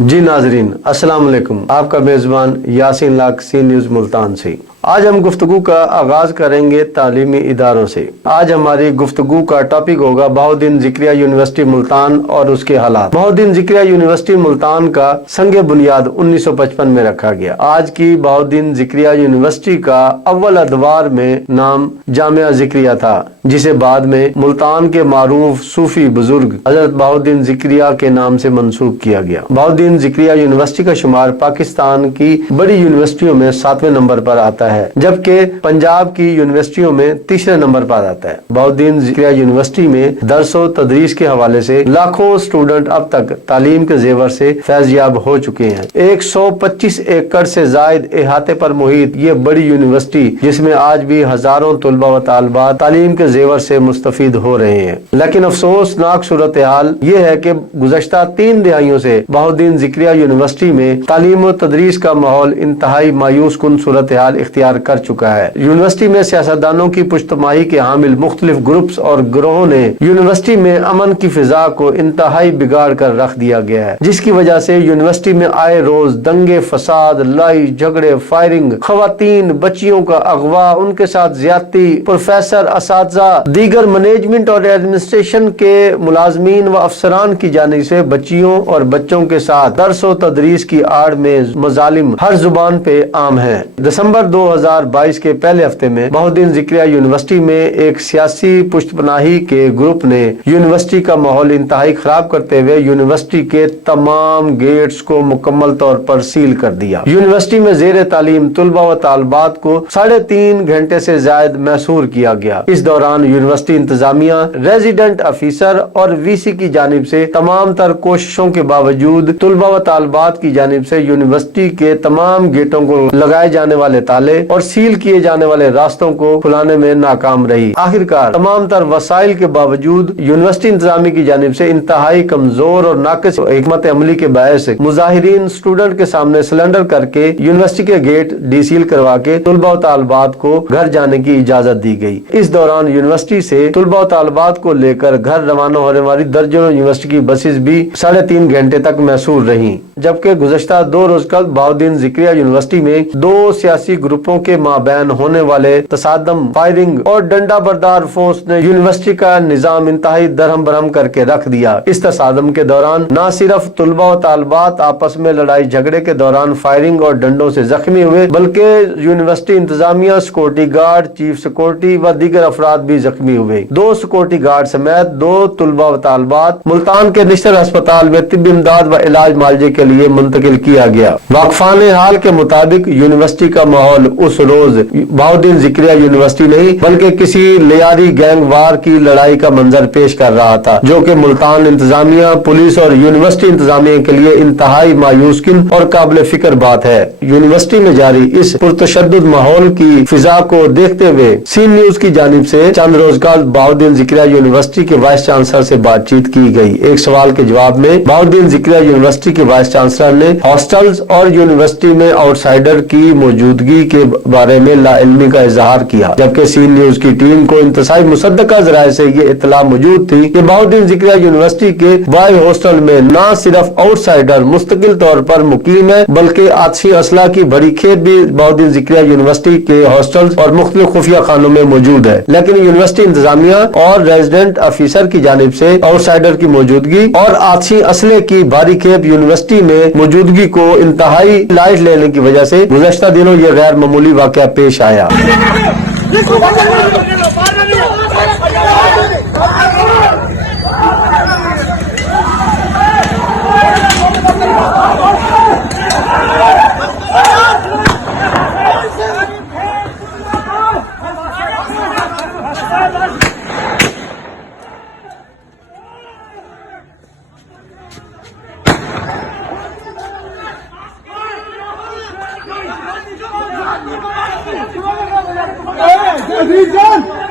जी नाजरीन, अस्सलाम वालेकुम। आपका मेज़बान यासीन लाख, सी न्यूज़ मुल्तान से। आज हम गुफ्तगू का आगाज करेंगे तालीमी इदारों से। आज हमारी गुफ्तगू का टॉपिक होगा बहाउद्दीन ज़िक्रिया यूनिवर्सिटी मुल्तान और उसके हालात। बहाउद्दीन ज़िक्रिया यूनिवर्सिटी मुल्तान का संगे बुनियाद 1955 में रखा गया। आज की बहाउद्दीन ज़िक्रिया यूनिवर्सिटी का अव्वल अदवार में नाम जामिया ज़िक्रिया था, जिसे बाद में मुल्तान के मारूफ सूफी बुजुर्ग हजरत बहाउद्दीन ज़िक्रिया के नाम से मंसूब किया गया। बहाउद्दीन ज़िक्रिया यूनिवर्सिटी का शुमार पाकिस्तान की बड़ी यूनिवर्सिटियों में 7वें नंबर पर आता है, जबकि पंजाब की यूनिवर्सिटियों में 3रे नंबर पर आता है। बहाउद्दीन ज़िक्रिया यूनिवर्सिटी में दर्स व तदरीस के हवाले से लाखों स्टूडेंट अब तक तालीम के जेवर से फैज़याब हो चुके हैं। 125 एकड़ से जायद अहाते पर मुहित ये बड़ी यूनिवर्सिटी, जिसमें आज भी हजारों तलबा व तालिबात तालीम के जेवर से मुस्तफीद हो रहे हैं। लेकिन अफसोसनाक सूरत हाल ये है कि गुज़श्ता 3 दिहाइयों से बहाउद्दीन ज़िक्रिया यूनिवर्सिटी में तालीम व तदरीस का माहौल इंतहाई मायूस कुन सूरत हाल इख्तियार कर चुका है। यूनिवर्सिटी में सियासतदानों की पुश्तमाही के हामिल मुख्तलिफ ग्रुप्स और गिरोहों ने यूनिवर्सिटी में अमन की फिजा को इंतहाई बिगाड़ कर रख दिया गया है, जिसकी वजह से यूनिवर्सिटी में आए रोज दंगे फसाद, लड़ाई झगड़े, फायरिंग, खवातीन बच्चियों का अगवा, उनके साथ ज्यादती, प्रोफेसर, असातिज़ा, दीगर मैनेजमेंट और एडमिनिस्ट्रेशन के मुलाजमीन व अफसरान की जानिब से बच्चियों और बच्चों के साथ दर्स व तदरीस की आड़ में मजालिम हर जुबान पे आम है। दिसंबर 2022 के पहले हफ्ते में बहाउद्दीन ज़िक्रिया यूनिवर्सिटी में एक सियासी पुष्टपनाही के ग्रुप ने यूनिवर्सिटी का माहौल इंतहाई खराब करते हुए यूनिवर्सिटी के तमाम गेट्स को मुकम्मल तौर पर सील कर दिया। यूनिवर्सिटी में जेर तालीम तलबा व तालिबात को 3.5 घंटे से ज्यादा महसूर किया गया। इस दौरान यूनिवर्सिटी इंतजामिया, रेजिडेंट ऑफिसर और वीसी की जानिब से तमाम तर कोशिशों के बावजूद तलबा व तालिबात की जानिब से यूनिवर्सिटी के तमाम गेटों को लगाए जाने वाले ताले और सील किए जाने वाले रास्तों को खुलाने में नाकाम रही। आखिरकार तमाम तर वसाइल के बावजूद यूनिवर्सिटी इंतजामी की जानिब से इंतहाई कमजोर और नाकिस हिकमत अमली के बायस मुजाहिरीन स्टूडेंट के सामने सिलेंडर करके यूनिवर्सिटी के गेट डीसील करवा के तलबा व तालिबात को घर जाने की इजाजत दी गई। इस दौरान यूनिवर्सिटी से तलबा व तालिबात को लेकर घर रवाना होने वाली दर्जनों यूनिवर्सिटी की बसेस भी 3.5 घंटे तक महसूर रही, जबकि गुज़श्ता 2 रोज कल बहाउद्दीन ज़िक्रिया यूनिवर्सिटी में 2 सियासी ग्रुपों के माबैन होने वाले तसादम, फायरिंग और डंडा बरदार फोर्स ने यूनिवर्सिटी का निजाम इंतहाई दरहम बरहम करके रख दिया। इस तसादम के दौरान न सिर्फ तलबा व तालिबात आपस में लड़ाई झगड़े के दौरान फायरिंग और डंडों से जख्मी हुए, बल्कि यूनिवर्सिटी इंतजामिया, सिक्योरिटी गार्ड, चीफ सिक्योरिटी व दीगर अफराद भी जख्मी हुए। 2 सिक्योरिटी गार्ड समेत 2 तलबा व तालिबात मुल्तान के निश्तर अस्पताल में तिब्बी इमदाद व इलाज मालजे के लिए मुंतकिल किया गया। वाकफान हाल के मुताबिक यूनिवर्सिटी का माहौल उस रोज बहाउद्दीन ज़िक्रिया यूनिवर्सिटी नहीं बल्कि किसी लियारी गैंग वार की लड़ाई का मंजर पेश कर रहा था, जो कि मुल्तान इंतजामिया, पुलिस और यूनिवर्सिटी इंतजामिया के लिए इंतहाई मायूस किन और काबिल फिक्र बात है। यूनिवर्सिटी में जारी इस पुरतशद्दुद माहौल की फिजा को देखते हुए सी न्यूज की जानिब से चंद रोज कल बहाउद्दीन ज़िक्रिया यूनिवर्सिटी के वाइस चांसलर से बातचीत की गई। एक सवाल के जवाब में बहाउद्दीन ज़िक्रिया यूनिवर्सिटी के वाइस चांसलर ने हॉस्टल्स और यूनिवर्सिटी में आउटसाइडर की मौजूदगी के बारे में लाइल्मी का इजहार किया, जबकि सी न्यूज की टीम को इंतसाई मुसद्दका ज़राए से ये इत्तला मौजूद थी कि बहाउद्दीन ज़िक्रिया यूनिवर्सिटी के वाई हॉस्टल में न सिर्फ आउटसाइडर मुस्तकिल तौर पर मुकीम है, बल्कि आतिशी असला की बड़ी खेप भी बहाउद्दीन ज़िक्रिया यूनिवर्सिटी के हॉस्टल्स और मुख्तलिफ खुफिया खानों में मौजूद है। लेकिन यूनिवर्सिटी इंतजामिया और रेजिडेंट ऑफिसर की जानिब से आउटसाइडर की मौजूदगी और आतिशी असले की भारी खेप यूनिवर्सिटी में मौजूदगी को इंतहाई लाइट लेने की वजह से गुज़श्ता दिनों ये गैर मामूली वाक़या पेश आया।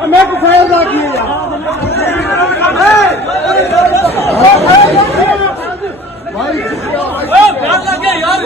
मैं तो फायर किया यार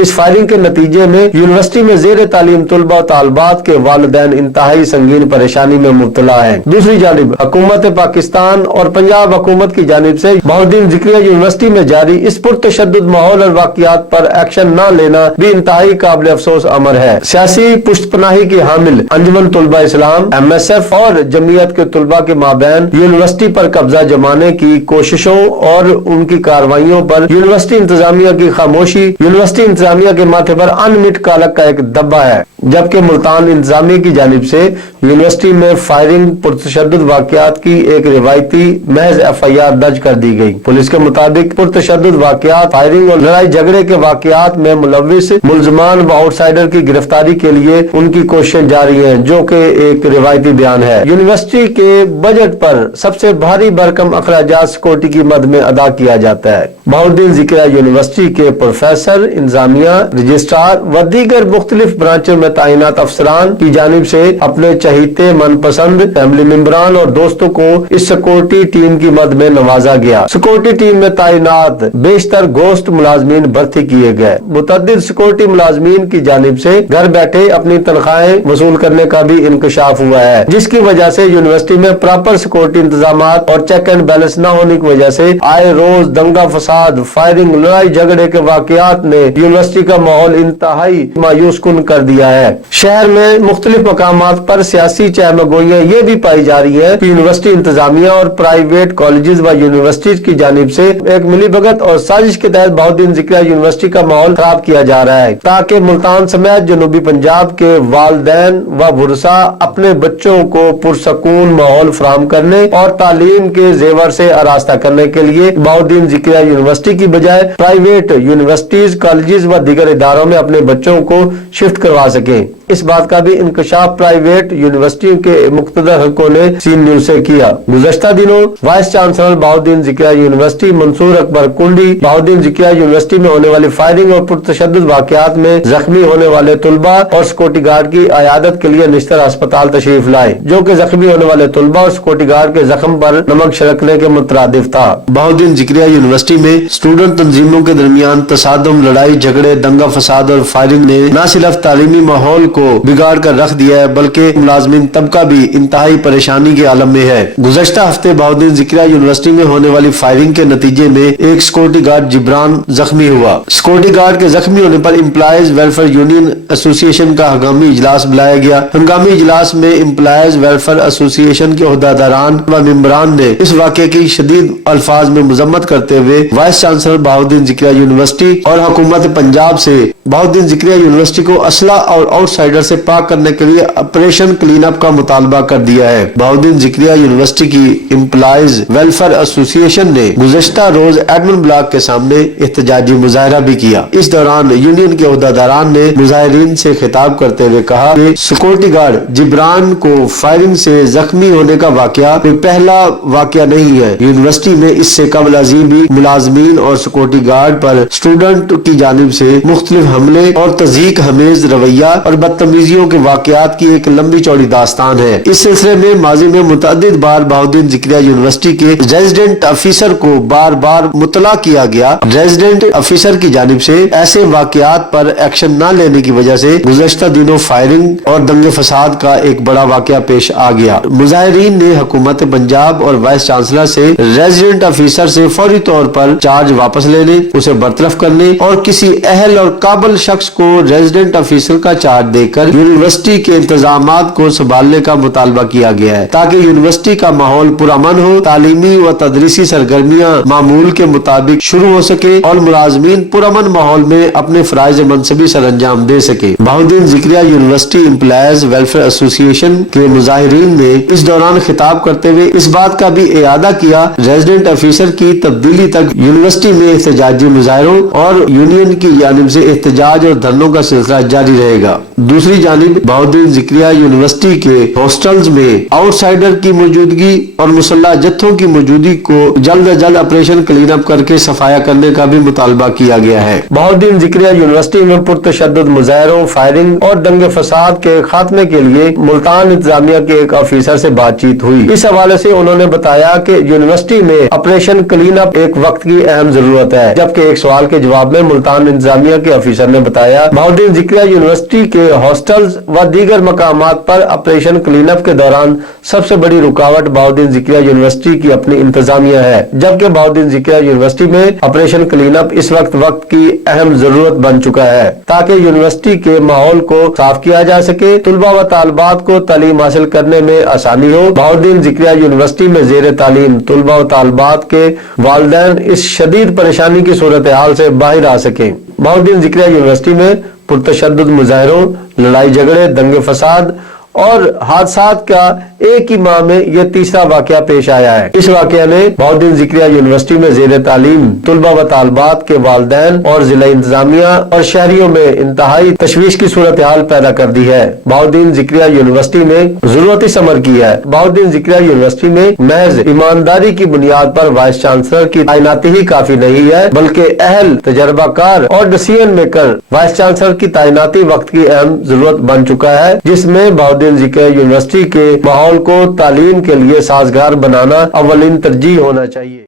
इस फायरिंग के नतीजे में यूनिवर्सिटी में जेर तालीम तलबा और तालबात के वालिदैन इंतहाई संगीन परेशानी में मुब्तला है। दूसरी जानिब हुकूमत पाकिस्तान और पंजाब हुकूमत की जानिब से बहुद्दीन ज़िक्रिया यूनिवर्सिटी में जारी इस पुरतशद्दुद माहौल और वाक़ियात पर एक्शन न लेना भी इंतहाई काबिल अफसोस अमर है। सियासी पुश्तपनाही की हामिल अंजुमन तलबा इस्लाम, MSF और जमीयत के तलबा के माबैन यूनिवर्सिटी पर कब्जा जमाने की कोशिशों और उनकी कार्रवाइयों पर यूनिवर्सिटी इंतजामिया की खामोशी यूनिवर्सिटी इंतजामिया के माथे पर अनमिट कालक का एक धब्बा है। जबकि मुल्तान इंतजामिया की जानिब से यूनिवर्सिटी में फायरिंग पुरतशद्दुद वाक़ियात की एक रिवायती महज FIR दर्ज कर दी गई। पुलिस के मुताबिक पुरतशद्दुद वाक़ियात, फायरिंग और लड़ाई झगड़े के वाक़ियात में मुलव्विस मुल्ज़मान व आउटसाइडर की गिरफ्तारी के लिए उनकी कोशिशें जारी हैं, जो कि एक रिवायती बयान है। यूनिवर्सिटी के बजट पर सबसे भारी भरकम अखराजात सिक्योरिटी की मद में अदा किया जाता है। बहुद्दीन ज़िक्रिया यूनिवर्सिटी के प्रोफेसर, इंतजामिया, रजिस्ट्रार व दीगर मुख्तलिफ ब्रांचों में तैनात अफसरान की जानिब से अपने चहीते मनपसंद फैमिली मेंबरान और दोस्तों को इस सिक्योरिटी टीम की मद में नवाजा गया। सिक्योरिटी टीम में तैनात बेशतर गोश्त मुलाजमीन भर्ती किए गए। मुतअद्दिद सिक्योरिटी मुलाजमीन की जानिब से घर बैठे अपनी तनख्वाहें वसूल करने का भी इंकशाफ हुआ है, जिसकी वजह से यूनिवर्सिटी में प्रॉपर सिक्योरिटी इंतजाम और चेक एंड बैलेंस न होने की वजह से आए रोज दंगा फसाद, फायरिंग, लड़ाई झगड़े के वाकयात ने यूनिवर्सिटी का माहौल इंतहाई मायूस कुन कर दिया है। शहर में मुख्तलिफ मकामात पर सियासी चहमगोइयां ये भी पाई जा रही है कि यूनिवर्सिटी इंतजामिया और प्राइवेट कॉलेजेस व यूनिवर्सिटीज की जानिब से एक मिलीभगत और साजिश के तहत बहुद्दीन ज़िक्रिया यूनिवर्सिटी का माहौल खराब किया जा रहा है, ताकि मुल्तान समेत जनूबी पंजाब के वालिदैन व बुरसा अपने बच्चों को पुरसकून माहौल फराहम करने और तालीम के जेवर से आरास्ता करने के लिए बहुद्दीन ज़िक्रिया यूनिवर्सिटी की बजाय प्राइवेट यूनिवर्सिटीज, कॉलेजेस व दीगर इदारों में अपने बच्चों को शिफ्ट करवा सके। इस बात का भी इंकशाफ प्राइवेट यूनिवर्सिटियों के मुख्तदर हल्कों ने सी न्यूज से किया। गुज़श्ता दिनों vice chancellor Bahauddin Zakariya university Mansoor Akbar Kundi Bahauddin Zakariya university में होने वाली फायरिंग और पुरतशद्दुद वाक़ियात में जख्मी होने वाले तलबा और सिक्योरिटी गार्ड की अयादत के लिए निश्तर अस्पताल तशरीफ लाए, जो कि जख्मी होने वाले तलबा और सिक्योरिटी गार्ड के जख्म पर नमक छिड़कने के मुतरादिफ था। बहुद्दीन ज़िक्रिया यूनिवर्सिटी में स्टूडेंट तंजीमों के दरमियान तसादुम, लड़ाई झगड़े, दंगा फसाद और फायरिंग ने न सिर्फ तालीमी माहौल को बिगाड़ कर रख दिया है, बल्कि मुलाजमीन तबका भी इंतहाई परेशानी के आलम में है। गुज़श्ता हफ्ते बहुद्दीन ज़िक्रिया यूनिवर्सिटी में होने वाली फायरिंग के नतीजे में एक सिक्योरिटी गार्ड जिब्रान जख्मी हुआ। सिक्योरिटी गार्ड के जख्मी होने पर एम्प्लॉयज वेलफेयर यूनियन एसोसिएशन का हंगामी इजलास बुलाया गया। हंगामी इजलास में एम्प्लॉयज वेलफेयर एसोसिएशन के ओहदेदारान व मेंबरान ने इस वाक़े की शदीद अल्फाज में मजम्मत करते हुए vice chancellor Bahauddin Zakariya university और हुकूमत पंजाब से बहुद्दीन ज़िक्रिया यूनिवर्सिटी को असला और आउटसाइडर से पाक करने के लिए ऑपरेशन क्लीन अप का मुतालबा कर दिया है। बहुद्दीन ज़िक्रिया यूनिवर्सिटी की एम्प्लॉयज वेलफेयर एसोसिएशन ने गुज़श्ता रोज एडमिन ब्लॉक के सामने एहतजाजी मुजाहरा भी किया। इस दौरान यूनियन के ओहदेदारान ने मुजाहिरीन से खिताब करते हुए कहा कि सिक्योरिटी गार्ड जिब्रान को फायरिंग से जख्मी होने का वाकया कोई पहला वाकया नहीं है। यूनिवर्सिटी में इससे कबल अजीम भी मुलाजमीन और सिक्योरिटी गार्ड पर स्टूडेंट की जानिब से मुख्तलिफ हमले और तज़ीक हमेज रवैया और बदतमीजियों के वाकयात की एक लंबी चौड़ी दास्तान है। इस सिलसिले में माजी में मुतअद्दिद बार बहुद्दीन ज़िक्रिया यूनिवर्सिटी के रेजिडेंट अफसर को बार बार मुतला किया गया। रेजिडेंट अफसर की जानिब से ऐसे वाकयात पर एक्शन न लेने की वजह से गुज़श्ता दिनों फायरिंग और दंगे फसाद का एक बड़ा वाकया पेश आ गया। मुजाहिरीन ने हुकूमत पंजाब और वाइस चांसलर से रेजिडेंट अफसर से फौरी तौर पर चार्ज वापस लेने, उसे बरतरफ करने और किसी अहल और काबिल शख्स को रेजिडेंट अफसर का चार्ज देकर यूनिवर्सिटी के इंतजामात को संभालने का मुतालबा किया गया है, ताकि यूनिवर्सिटी का माहौल पुरअमन हो, तालीमी व तदरीसी सरगर्मियां मामूल के मुताबिक शुरू हो सके और मुलाजमीन पुरअमन माहौल में अपने फराइज मनसबी सर अंजाम दे सके। Bahauddin Zakariya university employees welfare association के मुजाहिरीन ने इस दौरान खिताब करते हुए इस बात का भी इयादा किया रेजिडेंट अफसर की तब्दीली तक यूनिवर्सिटी में एहतजाजी मुजाहरों और यूनियन की जानिब से एहतजाज और धरनों का सिलसिला जारी रहेगा। दूसरी जानिब बहाउद्दीन ज़िक्रिया यूनिवर्सिटी के हॉस्टल्स में आउटसाइडर की मौजूदगी और मुसल्लह जत्थों की मौजूदगी को जल्द अज जल्द ऑपरेशन क्लीन अप करके सफाया करने का भी मुतालबा किया गया है। बहाउद्दीन ज़िक्रिया यूनिवर्सिटी में पुरतशद्दुद मुजाहरों, फायरिंग और दंगे फसाद के खात्मे के लिए मुल्तान इंतजामिया के एक ऑफिसर से बातचीत हुई। इस हवाले से उन्होंने बताया कि यूनिवर्सिटी में ऑपरेशन क्लीन अप एक वक्त की अहम जरूरत है। जबकि एक सवाल के जवाब में मुल्तान इंतजामिया के ऑफिसर ने बताया, बहाउद्दीन ज़िक्रिया यूनिवर्सिटी के हॉस्टल्स व दीगर मकामात पर ऑपरेशन क्लीन अप के दौरान सबसे बड़ी रुकावट बहाउद्दीन ज़िक्रिया यूनिवर्सिटी की अपनी इंतजामिया है। जबकि बहाउद्दीन ज़िक्रिया यूनिवर्सिटी में ऑपरेशन क्लीन अप इस वक्त की अहम जरूरत बन चुका है ताकि यूनिवर्सिटी के माहौल को साफ किया जा सके, तुलबा व तालिबात को तालीम हासिल करने में आसानी हो। बहाउद्दीन ज़िक्रिया यूनिवर्सिटी में ज़ेर तालीम तुलबा व तालिबात के वालिदैन इस शदीद परेशानी की सूरत हाल से बाहर आ सके। बहाउद्दीन ज़िक्रिया यूनिवर्सिटी में पुरतशद्दुद मुजाहरों, लड़ाई झगड़े, दंगे फसाद और हादसात का एक ही माह में यह तीसरा वाकया पेश आया है। इस वाकया ने बहाउद्दीन ज़िक्रिया यूनिवर्सिटी में ज़ेर तालीम तुलबा व तालिबात के वालिदैन और जिला इंतजामिया और शहरियों में इंतहाई तशवीश की सूरत हाल पैदा कर दी है। बहाउद्दीन ज़िक्रिया यूनिवर्सिटी में जरूरती समर की है। बहाउद्दीन ज़िक्रिया यूनिवर्सिटी में महज ईमानदारी की बुनियाद पर वाइस चांसलर की तैनाती ही काफी नहीं है, बल्कि अहल, तजर्बाकार और डिसीजन मेकर वाइस चांसलर की तैनाती वक्त की अहम जरूरत बन चुका है, जिसमें बहाउद्दीन ज़िक्रिया यूनिवर्सिटी के माहौल को तालीम के लिए साजगार बनाना अव्वलीन तरजीह होना चाहिए।